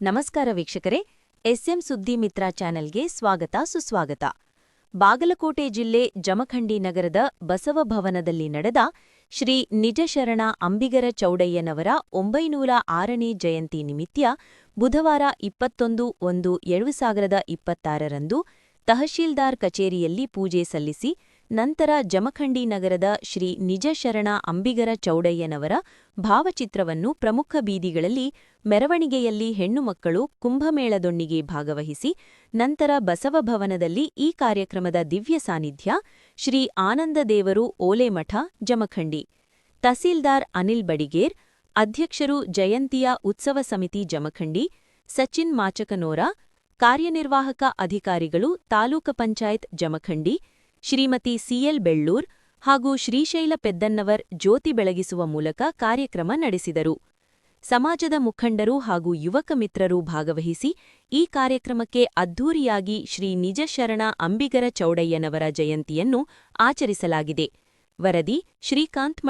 ನಮಸ್ಕಾರ ವೀಕ್ಷಕರೇ, ಎಸ್ಎಂ ಸುದ್ದಿ ಮಿತ್ರ ಚಾನೆಲ್ಗೆ ಸ್ವಾಗತ ಸುಸ್ವಾಗತ. ಬಾಗಲಕೋಟೆ ಜಿಲ್ಲೆ ಜಮಖಂಡಿ ನಗರದ ಬಸವ ಭವನದಲ್ಲಿ ನಡೆದ ಶ್ರೀ ನಿಜಶರಣ ಅಂಬಿಗರ ಚೌಡಯ್ಯನವರ ಒಂಬೈನೂರ ಆರನೇ ಜಯಂತಿ ನಿಮಿತ್ಯ ಬುಧವಾರ ಇಪ್ಪತ್ತೊಂದು ಒಂದು ಎರಡು ಸಾವಿರದ ಇಪ್ಪತ್ತಾರರಂದು ತಹಶೀಲ್ದಾರ್ ಕಚೇರಿಯಲ್ಲಿ ಪೂಜೆ ಸಲ್ಲಿಸಿ ನಂತರ ಜಮಖಂಡಿ ನಗರದ ಶ್ರೀ ನಿಜಶರಣ ಅಂಬಿಗರ ಚೌಡಯ್ಯನವರ ಭಾವಚಿತ್ರವನ್ನು ಪ್ರಮುಖ ಬೀದಿಗಳಲ್ಲಿ, ಮೆರವಣಿಗೆಯಲ್ಲಿ ಹೆಣ್ಣುಮಕ್ಕಳು ಕುಂಭಮೇಳದೊಂದಿಗೆ ಭಾಗವಹಿಸಿ, ನಂತರ ಬಸವಭವನದಲ್ಲಿ ಈ ಕಾರ್ಯಕ್ರಮದ ದಿವ್ಯ ಸಾನ್ನಿಧ್ಯ, ಶ್ರೀ ಆನಂದದೇವರು ಓಲೆಮಠ, ಜಮಖಂಡಿ. ತಹಸೀಲ್ದಾರ್ ಅನಿಲ್ ಬಡಿಗೇರ್, ಅಧ್ಯಕ್ಷರು ಜಯಂತಿಯ ಉತ್ಸವ ಸಮಿತಿ ಜಮಖಂಡಿ, ಸಚಿನ್ ಮಾಚಕನೋರ, ಕಾರ್ಯನಿರ್ವಾಹಕ ಅಧಿಕಾರಿಗಳು ತಾಲೂಕ ಪಂಚಾಯತ್ ಜಮಖಂಡಿ ಶ್ರೀಮತಿ ಸಿಎಲ್ ಬೆಳ್ಳೂರ್ ಹಾಗೂ ಶ್ರೀಶೈಲ ಪೆದ್ದನ್ನವರ್ ಜ್ಯೋತಿ ಬೆಳಗಿಸುವ ಮೂಲಕ ಕಾರ್ಯಕ್ರಮ ನಡೆಸಿದರು. ಸಮಾಜದ ಮುಖಂಡರು ಹಾಗೂ ಯುವಕ ಮಿತ್ರರು ಭಾಗವಹಿಸಿ ಈ ಕಾರ್ಯಕ್ರಮಕ್ಕೆ ಅದ್ಧೂರಿಯಾಗಿ ಶ್ರೀ ನಿಜಶರಣ ಅಂಬಿಗರ ಚೌಡಯ್ಯನವರ ಜಯಂತಿಯನ್ನು ಆಚರಿಸಲಾಗಿದೆ. ವರದಿ ಶ್ರೀಕಾಂತ್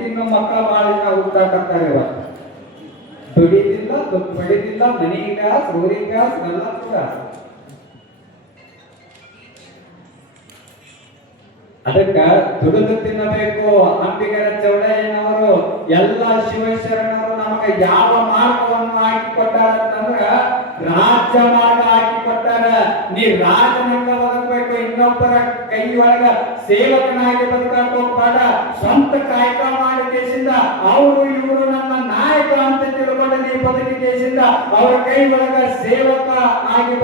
ತಿನ್ನೋ ಮಕ್ಕಳ ಬಾಳಿನ ಹುಟ್ಟಾಕತ್ತಾರೆ ಇವತ್ತು ದುಡಿದಿಲ್ಲ ದುಡ್ಡು ಬಡಿದಿಲ್ಲ ಮನಿ ಗ್ಯಾಸ್ ಗ್ಯಾಸ್ ಎಲ್ಲ ಕೂಡ. ಅದಕ್ಕ ದುಡಿದು ತಿನ್ನಬೇಕು, ಅಂಬಿಗರ ಚೌಡಯ್ಯನವರು, ಎಲ್ಲ ಶಿವಶರಣರು ನಮಗೆ ಯಾವ ಮಾರ್ಗವನ್ನು ಹಾಕಿ ಕೊಟ್ಟಾರ ಅಂತಂದ್ರ ರಾಜ್ಯ ಮಾರ್ಗ ಹಾಕಿ ಕೊಟ್ಟಾರ ನೀ ರಾಜನಿಂದ ಇನ್ನೊಬ್ಬರ ಕೈ ಒಳಗ ಸೇವಕನಾಗಿ ಬದುಕಕ್ ಹೋಗ್ಬೇಡ ಸ್ವಂತ ಕಾಯಕ ಮಾಡಿ ಕೇಸಿಂದ ಅವರು ಇವರು ನನ್ನ ನಾಯಕ ಅಂತ ತಿಳ್ಕೊಂಡು ನೀ ಬದುಕಿ ಕೇಸಿಂದ ಅವರ ಕೈ ಒಳಗ ಸೇವಕ ಆಗಿ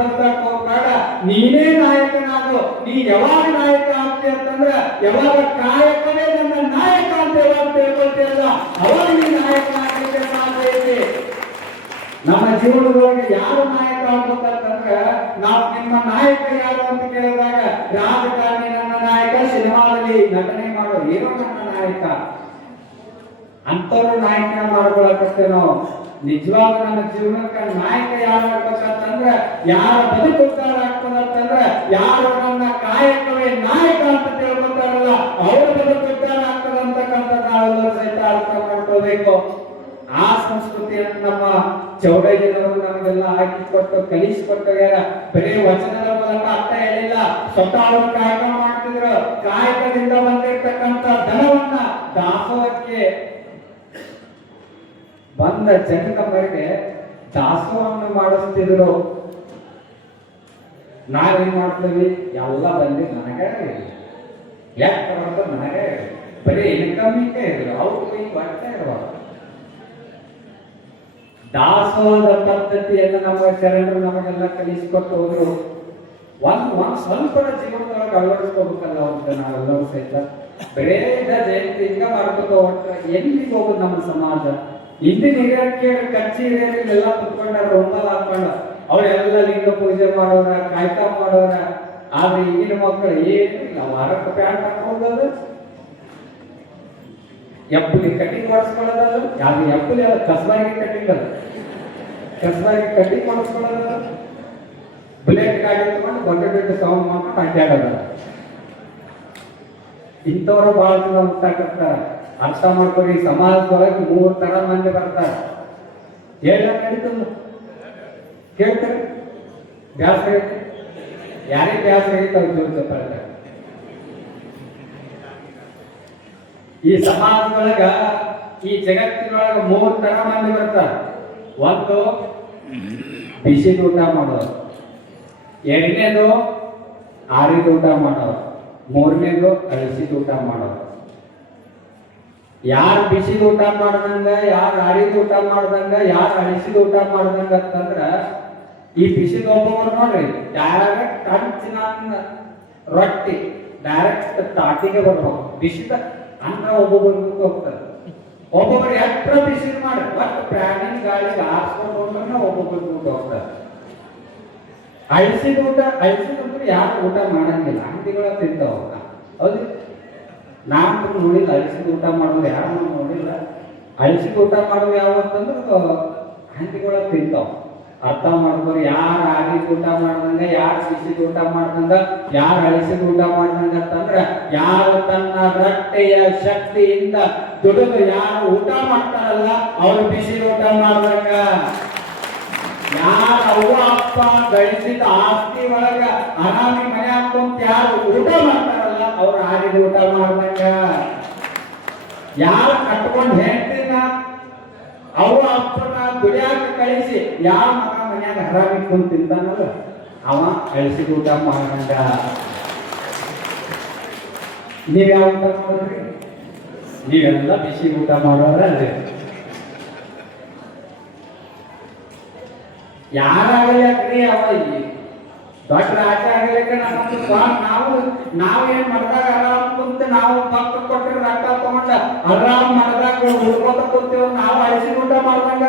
ಹೋಗ್ಬೇಡ ನೀನೇ ನಾಯಕನಾಗು, ನೀ ಯಾವಾಗ ನಾಯಕ ಆಗ್ತಿ ಅಂತಂದ್ರ, ಯಾವಾಗ ಕಾಯಕನೇ ನನ್ನ ನಾಯಕ ಅಂತ ಯಾವಾಗ ತಿಳ್ಕೊಳ್ತೀರಲ್ಲ ಅವಾಗ ನೀ ನಾಯಕ ನಮ್ಮ ಜೀವನದೊಳಗೆ ಯಾರು ನಾಯಕ ಆಗ್ಬೇಕಂತಂದ್ರ ನಾವು ನಿಮ್ಮ ನಾಯಕ ಯಾರು ಅಂತ ಕೇಳಿದಾಗ ರಾಜಕಾರಣಿ ನನ್ನ ನಾಯಕ, ಸಿನಿಮಾದಲ್ಲಿ ನಟನೆ ಮಾಡೋ ಏನೋ ನನ್ನ ನಾಯಕ. ಅಂತವ್ರು ನಾಯಕ ಮಾಡ್ಕೊಳಕತ್ತೇವೆ ನಾವು ನಮ್ಮ ಜೀವನಕ್ಕೆ ನಾಯಕ ಯಾರು ಆಗ್ಬೇಕಂತಂದ್ರೆ, ಯಾರ ಬದುಕು ಉದ್ದಾರ ಆಗ್ತದಂತಂದ್ರೆ ಯಾರು ನನ್ನ ಕಾಯಕವೇ ನಾಯಕ ಅಂತ ತಿಳ್ಕೊತಾರಲ್ಲ ಅವ್ರ ಬದುಕು ಉದ್ಧಾರ ಆಗ್ತದಂತಕ್ಕಂಥ ನಾವೆಲ್ಲರೂ ಸಹಿತ ಅರ್ಥ ಮಾಡ್ಕೋಬೇಕು ಆ ಸಂಸ್ಕೃತಿಯನ್ನು ನಮ್ಮ ಚೌಡಯ್ಯನವರು ನಮಗೆಲ್ಲ ಹಾಕಿಕೊಟ್ಟು ಕಲಿಸಿಕೊಟ್ಟಾರ ಬರೀ ವಚನದ ಮೂಲಕ ಅರ್ಥ ಹೇಳಿಲ್ಲ ಸ್ವತಃ ಅವರು ಕಾಯಕ ಮಾಡ್ತಿದ್ರು. ಕಾಯಕದಿಂದ ಬಂದಿರತಕ್ಕಂತ ಧನವನ್ನ ದಾಸೋಹಕ್ಕೆ ಬಂದ ಜಂಗಮರಿಗೆ ದಾಸೋಹವನ್ನು ಮಾಡಿಸ್ತಿದ್ರು. ನಾವೇನ್ ಮಾಡ್ತೀವಿ? ಎಲ್ಲ ಬಂದು ನನಗೆ ಯಾಕೆ ಬರೋದು ನನಗೆ ಬರೀ ಇನ್ಕಮಿಂಗೇ ಇದ್ರು ಅವ್ರಿಗೆ ಬರ್ತಾ ಇರುವಾಗ ದಾಸೋಹದ ಪದ್ಧತಿಯನ್ನು ನಮ್ಮ ಶರಣರು ನಮಗೆಲ್ಲ ಕಲಿಸಿಕೊಟ್ಟು ಹೋದ್ರು. ಒಂದ್ ಒಂದ್ ಸ್ವಲ್ಪ ಜೀವನದೊಳಗೆ ಅಳವಡಿಸ್ಕೋಬೇಕಲ್ಲ ಅಂತ ನಾವೆಲ್ಲರೂ ಸಹಿತ. ಬೇಗ ಜಯಂತಿ ಹಿಂಗ ಮಾಡ್ಕೊತ ಎಲ್ಲಿಗೆ ಹೋಗುದು ನಮ್ಮ ಸಮಾಜ? ಇಲ್ಲಿ ಹಿರಿಯಕ್ಕೆ ಕಚ್ಚಿ ಹಿರಿಯರಿಗೆಲ್ಲ ಕುತ್ಕೊಂಡ ರೊಂಬಲ್ ಹಾಕೊಂಡ. ಅವರೆಲ್ಲ ಲಿಂಗ ಪೂಜೆ ಮಾಡೋರ ಕಾಯ್ತಾ ಮಾಡೋರ. ಆದ್ರೆ ಈಗಿನ ಮಕ್ಕಳು ಏನು ಇಲ್ಲ. ವಾರಕ್ಕೆ ಪ್ಯಾಂಟ್ ಹಾಕೋದು ಎಪ್ಪಲಿ ಕಟಿಂಗ್ ಮಾಡಿಸ್ಕೊಳ್ಳೋದಲ್ಲ? ಯಾವ್ದು ಎಪ್ಪಲಿ ಅಲ್ಲ, ಕಸ್ಬಾಗಿ ಕಟಿಂಗ್ ಅಲ್ಲ. ಕಸ್ಬಾಗಿ ಕಟಿಂಗ್ ಮಾಡಿಸ್ಕೊಳ್ಳೋದಲ್ಲ? ಬುಲೆಟ್ ಗಾಡಿ ತಗೊಂಡು ದೊಡ್ಡ ದೊಡ್ಡ ಸೌಂಡ್ ಮಾಡ್ಕೊಂಡು ಅಡ್ಡಾಡೋದ ಇಂಥವ್ರು ಭಾಳ ಜನ ಹುಟ್ಟಾಕತ್ತಾರ ಅರ್ಥ ಮಾಡ್ಕೊರಿ, ಸಮಾಜದೊಳಗೆ ಮೂರು ತರ ಮಂದಿ ಬರ್ತಾರೆ. ಹೇಳ ನಡೀತದ ಕೇಳ್ತಾರೆ. ಬ್ಯಾಸರ ಐತಿ. ಯಾರಿಗೆ ಬ್ಯಾಸರ ಐತೆ ಅವ್ರು ಜೋರ್ ಚಪ್ಪಾಳೆ ಈ ಸಮಾಜದೊಳಗ, ಈ ಜಗತ್ತಿನೊಳಗ ಮೂರ್ ತರ ಮಂದಿ ಬರ್ತಾರ. ಒಂದು ಬಿಸಿದ ಊಟ ಮಾಡೋರು. ಎರಡನೇದು ಆರಿದ ಊಟ ಮಾಡೋರು. ಮೂರನೇದು ಅಳಿಸಿದ ಊಟ ಮಾಡೋರು. ಯಾರು ಬಿಸಿದ ಊಟ ಮಾಡ್ದಂಗ, ಯಾರು ಆರಿದ ಊಟ ಮಾಡ್ದಂಗ, ಯಾರು ಅಳಿಸಿದ ಊಟ ಮಾಡ್ದಂಗ ಅಂತಂದ್ರ, ಈ ಬಿಸಿದ ಒಬ್ಬೊಬ್ರು ನೋಡ್ರಿ ಡೈರೆಕ್ಟ್ ಹಂಚಿನ ರೊಟ್ಟಿ ಡೈರೆಕ್ಟ್ ತಾಟಿಗೆ ಬರ್ಬೇಕು ಬಿಸಿದ ಅನ್ನ ಒಬ್ಬೊಬ್ಬರು ಹೋಗ್ತಾರೆ. ಒಬ್ಬೊಬ್ರು ಎತ್ರ ಬಿಸಿಲು ಮಾಡಿ ಒಟ್ಟು ಪ್ರಾಣಿನ ಗಾಳಿಗೆ ಆರಿಸ್ಕೊಂಡು ಹೋದ್ರೆ ಒಬ್ಬೊಬ್ಬರಿಗೆ ಊಟ ಹೋಗ್ತಾರೆ. ಅಳಿಸಿದ ಊಟ ಅಳಿಸಿದ ಊಟ ಯಾರು ಊಟ ಮಾಡಂಗಿಲ್ಲ. ಅಂಗಡಿಗಳ ತಿಂತಾವ ಹೌದು. ನಾನು ನೋಡಿಲ್ಲ, ಅಳಿಸಿದ ಊಟ ಮಾಡೋದು ಯಾರು ನೋಡಿಲ್ಲ. ಅಳಿಸಿದ ಊಟ ಮಾಡೋದು ಯಾವತ್ತಂದ್ರೆ ಹಂದಿಗಳ ತಿಂತಾವ. ಅರ್ಥ ಮಾಡ್ಕೊಂಡು ಯಾರು ಆಗಿದ ಊಟ ಮಾಡ್ದಂಗ, ಯಾರು ಸಿಸಿದ ಊಟ ಮಾಡ್ದಂಗ, ಯಾರು ಅಳಿಸಿದ ಊಟ ಮಾಡ್ದಂಗ ಅಂತಂದ್ರ, ಯಾರು ತನ್ನ ರಟ್ಟೆಯ ಶಕ್ತಿಯಿಂದ ದುಡಿದು ಯಾರು ಊಟ ಮಾಡ್ತಾರಲ್ಲ, ಅವ್ರು ಬಿಸಿ ಊಟ ಮಾಡ್ದಂಗ. ಯಾರ ಅವ್ವ, ಅಪ್ಪ ಗಳಿಸಿದ ಆಸ್ತಿ ಒಳಗ ಅನಾಮಿ ಮನೆ ಹಾಕೊಂತ ಯಾರು ಊಟ ಮಾಡ್ತಾರಲ್ಲ, ಅವ್ರು ಆಗಿದ ಊಟ ಮಾಡ್ದಂಗ. ಯಾರು ಕಟ್ಕೊಂಡ್ ಹೆಂಡತಿನ ಅವ್ವ ಅಪ್ಪನ ದುಡಿಯಾಕ ಕಳಿಸಿ ಯಾವ ಮಗ ಮನ್ಯಾಗ ಹರಾಮಿ ಕುಂತ ಅವ ಕಳಿಸಿದ ಊಟ ಮಾಡ ನೀವ್ ಯಾವ ಊಟ ಮಾಡ್ರಿ ನೀವೆಲ್ಲ ಬಿಸಿ ಊಟ ಮಾಡೋರ ಅಲ್ರಿ ಯಾರಾಗಲಿ ಅವ ದೊಡ್ಡ ರಾಜ ಆಗಲಿಕ್ಕೆ ನಾವು ನಾವು ನಾವೇನ್ ಮಾಡ್ದಾಗ ಆರಾಮ್ ಕುಂತ ನಾವು ಭಕ್ತ ಕೊಟ್ಟರೆ ರೊಕ್ಕ ತಗೊಂಡ ಆರಾಮ್ ಮನದಾಗ ಉಳ್ಕೋತ ಕೂತೀವಿ ನಾವು ಅಳಿಸಿ ಊಟ ಮಾಡ್ದಂಗ.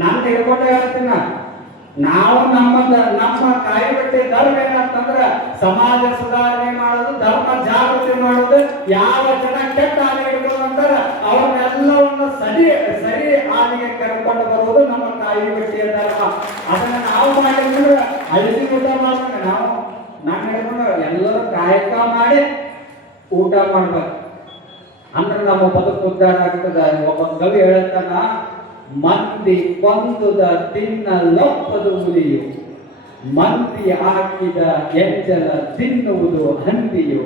ನಾನ್ ತಿಳ್ಕೊಂಡ ಹೇಳ್ತೀನ. ನಾವು ನಮ್ಮ ನಮ್ಮ ಕಾಯಿಬಟ್ಟೆ ಧರ್ಮ ಏನಂತಂದ್ರ ಸಮಾಜ ಸುಧಾರಣೆ ಮಾಡೋದು, ಧರ್ಮ ಜಾಗೃತಿ ಮಾಡೋದು, ಯಾವ ಜನ ಕೆಟ್ಟ ಹಿಡ್ಕೊಂಡು ಅಂತಾರ ಅವ್ರನ್ನೆಲ್ಲವನ್ನು ಸರಿ ಸರಿ ಹಾದಿಗೆ ಕರ್ಕೊಂಡು ಬರೋದು ನಮ್ಮ ಕಾಯಿ ಬಟ್ಟೆಯ ಧರ್ಮ. ಅದನ್ನ ನಾವು ಮಾಡಿದ್ರೆ ಅಳಿಸಿ ಊಟ ಮಾಡ್ದಂಗ ನಾವು, ನಾನು ಹೇಳ್ಕೊಂಡು ಎಲ್ಲರೂ ಕಾಯಕ ಮಾಡಿ ಊಟ ಮಾಡ್ಬೇಕು. ಅಂದ್ರೆ ನಮ್ಮ ಬದುಕು ಉದ್ದಾರ ಆಗ್ತದ ಒಬ್ಬ ಕವಿ ಹೇಳ್ತಾನ ಮಂದಿ ಕೊಂದುದ ತಿನ್ನಲೊಪ್ಪದು ಹುಲಿಯು, ಮಂದಿ ಹಾಕಿದ ಎಂಜಲ ತಿನ್ನುವುದು ಹಂದಿಯು,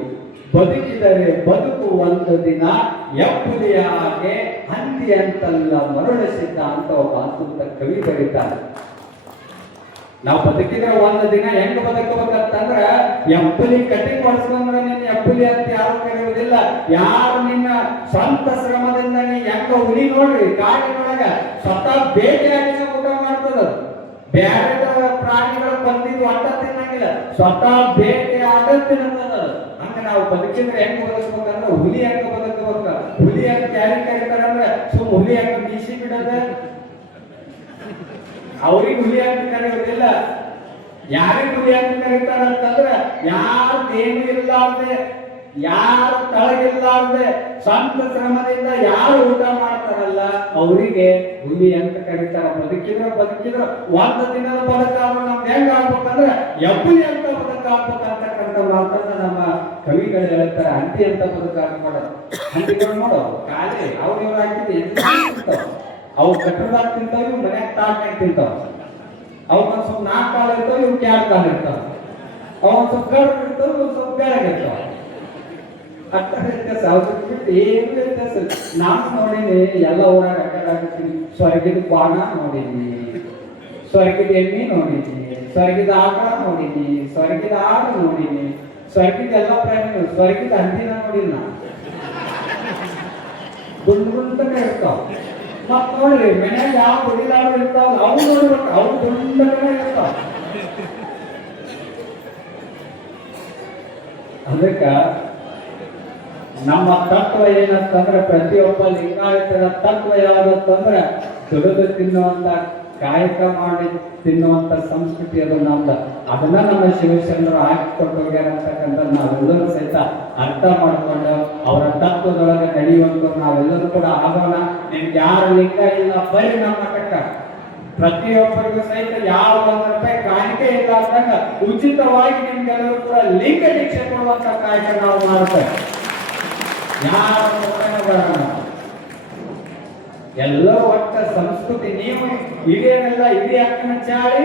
ಬದುಕಿದರೆ ಬದುಕು ಒಂದು ದಿನ ಎಪ್ಪುಲಿಯ ಹಾಗೆ ಹಂದಿ ಅಂತಲ್ಲ ಮರುಳಿಸಿದ್ದ ಅಂತ ಒಬ್ಬ ಅದ್ಭುತ ಕವಿ ಬರೀತಾರೆ ನಾವು ಬದುಕಿದ್ರೆ ಒಂದು ದಿನ ಹೆಂಗ್ ಬದುಕಬೇಕಂತಂದ್ರ, ಎಪ್ಪಲಿ ಕಟಿಂಗ್ ಮಾಡಿಸ್ಕೊಂಡ್ರೆ ನಿನ್ನ ಎಪ್ಪಲಿ ಅಂತ ಯಾರು ಕರೆಯುವುದಿಲ್ಲ. ಯಾರು ನಿನ್ನ ಸ್ವಂತ ಶ್ರಮದಿಂದ ನೀ ಹೆಂಗ ಹುಲಿ ನೋಡ್ರಿ, ಕಾಡಿನೊಳಗ ಸ್ವತಃ ಭೇಟಿಯಾಗಿ ಊಟ ಮಾಡ್ತದ. ಬೇರೆ ಪ್ರಾಣಿಗಳು ಬಂದಿದ್ದು ಒಟ್ಟ ತಿನ್ನಂಗಿಲ್ಲ. ಸ್ವತಃ ಭೇಟಿ ಆದ ತಿನ್ನದ ಹಂಗ ನಾವು ಬದುಕಿದ್ರೆ ಹೆಂಗ್ ಬದುಕಬೇಕಂದ್ರೆ ಹುಲಿ ಹೆಂಗ ಬದುಕಬೇಕ. ಹುಲಿ ಅಂತ ಯಾರಿಗೆ ಕರೀತಾರಂದ್ರೆ ಸುಮ್ ಹುಲಿ ಹೆಂಗ ಬೀಸಿ ಬಿಡದ. ಅವ್ರಿಗೆ ಹುಲಿ ಕರೆಯೋದಿಲ್ಲ ಯಾರಿಗೆ ಹುಲಿ ಅಂತ ಕರೀತಾರ ಅಂತಂದ್ರೆ ಯಾರು ಏನು ಇರ್ಲಾರ್ದೆ ಯಾರು ತಳಗಿಲ್ಲಾರ್ದೆ, ಸ್ವಂತ ಶ್ರಮದಿಂದ ಯಾರು ಊಟ ಮಾಡ್ತಾರಲ್ಲ, ಅವರಿಗೆ ಹುಲಿ ಅಂತ ಕರೀತಾರೆ. ಬದುಕಿದ್ರೆ ಬದುಕಿದ್ರೆ ಒಂದು ದಿನದ ಬದುಕಾಗ ನಮ್ಗೆ ಹೆಂಗ ಆಗ್ಬೇಕಂದ್ರೆ, ಎಬ್ಬುಲಿ ಅಂತ ಬದುಕಾಗ್ಬೇಕಂತಕ್ಕಂಥ ಮಾತನ್ನ ನಮ್ಮ ಕವಿಗಳು ಹೇಳ್ತಾರೆ ಅಂತಿ ಅಂತ ಬದುಕಾಗ್ಬೇಡ ಅಂತಿಗಳು ನೋಡು, ಖಾಲಿ ಅವ್ರು ಇವ್ರು ಹಾಕಿದ್ರೆ ಅವು ಕಟ್ಟಡದಾಗ ತಿಂತಾವ ಇವು ಮನ್ಯಾಗ ತಾಟ್ನಾಗ ತಿಂತಾವ ಒಂದ್ ಸ್ವಲ್ಪ ನಾಲ್ಕು ಕಾಲ ಇರ್ತಾವ, ಇವ್ ಕ್ಯಾಡ್ ಕಾಲ ಇರ್ತಾವ. ಒಂದ್ ಸ್ವಲ್ಪ ಕರ್ಡ್ ಇರ್ತಾವ, ಇವ್ ಸ್ವಲ್ಪ ಬೆಳಗಿರ್ತಾವ ಅಟ್ಟ ವ್ಯತ್ಯಾಸ ಅವ್ರಿಗೆ ಬಿಟ್ಟು ಏನು ವ್ಯತ್ಯಾಸ. ನಾನು ನೋಡೀನಿ, ಎಲ್ಲ ಊರಾಗ ಸ್ವರ್ಗದ ಬಾಣ ನೋಡೀನಿ, ಸ್ವರ್ಗದ ಎಣ್ಣೆ ನೋಡೀನಿ, ಸ್ವರ್ಗದ ಆಕಳ ನೋಡೀನಿ, ಸ್ವರ್ಗದ ಆಡು ನೋಡೀನಿ, ಸ್ವರ್ಗದ ಎಲ್ಲ ಪ್ರಾಣಿಗಳು, ಸ್ವರ್ಗದ ಹಂದಿನ ನೋಡಿಲ್ಲ. ಗುಂಡ್ ಗುಂಡನೆ ಇರ್ತಾವ. ಮತ್ ನೋಡ್ರಿ ಮನ್ಯಾಗ ಯಾವ ಹುಡುಗಿಲಾರು ಇರ್ತಾವ ಅವ್ರು ನೋಡ್ಬೇಕು ಅವು ಗುಂಡನೆ ಇರ್ತಾವ ಅದಕ್ಕ ನಮ್ಮ ತತ್ವ ಏನಂತಂದ್ರೆ ಪ್ರತಿಯೊಬ್ಬ ಲಿಂಗಾಯತರ ತತ್ವ ಯಾವ್ದಂತಂದ್ರೆ ದುಡಿದು ತಿನ್ನುವಂತ ಕಾಯಕ ಮಾಡಿ ತಿನ್ನುವಂತ ಸಂಸ್ಕೃತಿ ಅದನ್ನ ನಮ್ದು. ಅದನ್ನ ನಮ್ಮ ಹಾಕಿಕೊಟ್ಟು ಹೋಗ್ಯಾರ ಅಂತಕ್ಕಂಥ ನಾವೆಲ್ಲರೂ ಸಹಿತ ಅರ್ಥ ಮಾಡಿಕೊಂಡು ಅವರ ತತ್ವದೊಳಗೆ ನಡೆಯುವಂತ ನಾವೆಲ್ಲರೂ ಕೂಡ ಆಗೋಣ. ನಿಮ್ಗೆ ಯಾರು ಲಿಂಗ ಇಲ್ಲ ಬರ್ರಿ ನಮ್ಮ ಮಠಕ್ಕ ಪ್ರತಿಯೊಬ್ಬರಿಗೂ ಸಹಿತ ಯಾವ ಒಂದು ರೂಪಾಯಿ ಕಾಣಿಕೆ ಇಲ್ಲ ಅಂದಾಗ ಉಚಿತವಾಗಿ ನಿಮ್ಗೆಲ್ಲರೂ ಕೂಡ ಲಿಂಗ ದೀಕ್ಷೆ ಕೊಡುವಂತ ಕಾಯಕ ನಾವು ಮಾಡ್ತೇವೆ ಯಾರು ಎಲ್ಲ ಒಟ್ಟ ಸಂಸ್ಕೃತಿ ನೀವು ಇದೇನೆಲ್ಲ ಹಿರಿಯ ಅಕ್ಕನ ಚಾಳಿ.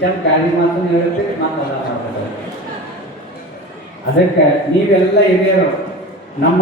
ಚಂದ ಗಾಳಿ ಮಾತನ್ನು ಹೇಳ್ತೀರಿ ಮಾತಾಡ ಅದಕ್ಕೆ ನೀವೆಲ್ಲ ಹಿರಿಯರು, ನಮ್ಮ